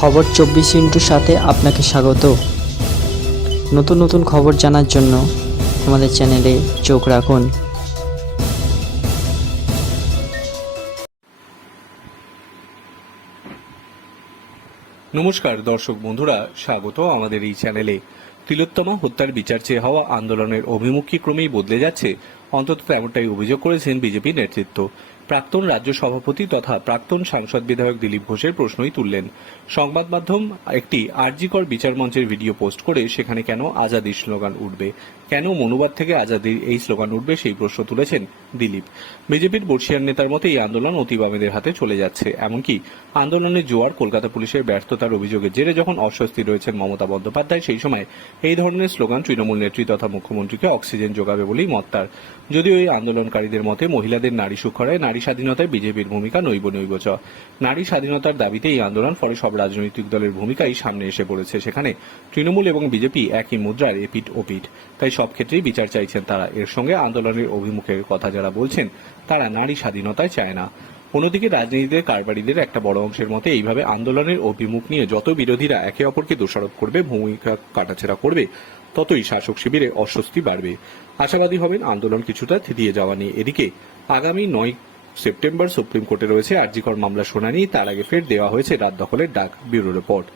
খবর চব্বিশ ইন্টুর সাথে আপনাকে স্বাগত। নতুন নতুন খবর জানার জন্য আমাদের চ্যানেলে চোখ রাখুন। নমস্কার দর্শক বন্ধুরা, স্বাগত আমাদের এই চ্যানেলে। তিলোত্তমা হত্যার বিচার চেয়ে হওয়া আন্দোলনের অভিমুখী ক্রমেই বদলে যাচ্ছে। অন্তত তেমনটাই অভিযোগ করেছেন বিজেপি নেতৃত্ব। প্রাক্তন রাজ্য সভাপতি তথা প্রাক্তন সাংসদ বিধায়ক দিলীপ ঘোষের প্রশ্নই তুললেন। সংবাদ মাধ্যম একটি আরজিকর বিচার মঞ্চের ভিডিও পোস্ট করে সেখানে কেন আজাদির স্লোগান উঠবে? কেন মনুবাদ থেকে আজাদির এই স্লোগান উঠবে সেই প্রশ্ন তুলেছেন দিলীপ। বিজেপির বর্ষিয়ান নেতার মতে এই আন্দোলন অতিবামেদের হাতে চলে যাচ্ছে। এমনকি আন্দোলনের জোয়ার কলকাতা পুলিশের ব্যর্থতার অভিযোগের জেরে যখন অস্বস্তি রয়েছেন মমতা বন্দ্যোপাধ্যায়, সেই সময় এই ধরনের স্লোগান তৃণমূল নেত্রী তথা মুখ্যমন্ত্রীকে অক্সিজেন যোগাবে বলেই মত তার। যদিও এই আন্দোলনকারীদের মতে মহিলাদের নারী সুখরায় নারী স্বাধীনতায় বিজেপির ভূমিকা নৈব নৈব চ। নারী স্বাধীনতার দাবিতে এই আন্দোলন, ফলে সব রাজনৈতিক দলের ভূমিকাই সামনে এসে পড়েছে। সেখানে তৃণমূল এবং বিজেপি একই মুদ্রার এপিট ওপিট তাই সব ক্ষেত্রেই বিচার চাইছেন তারা। এর সঙ্গে আন্দোলনের অভিমুখের কথা যারা বলছেন, তারা নারী স্বাধীনতায় চায় না। অন্যদিকে রাজনীতিতে কারবারিদের একটা বড় অংশের মতে, এইভাবে আন্দোলনের অভিমুখ নিয়ে যত বিরোধীরা একে অপরকে দোষারোপ করবে, ভূমিকা কাটাছেড়া করবে, ততই শাসক শিবিরে অস্বস্তি বাড়বে। আশাবাদী হবেন, আন্দোলন কিছুটা থিতিয়ে যাওয়া নিয়ে। এদিকে আগামী নয় সেপ্টেম্বর সুপ্রিম কোর্টে রয়েছে আরজিকর মামলা শুনানি। তার আগে ফের দেওয়া হয়েছে রাত দখলের ডাক ব্যুরো রিপোর্ট।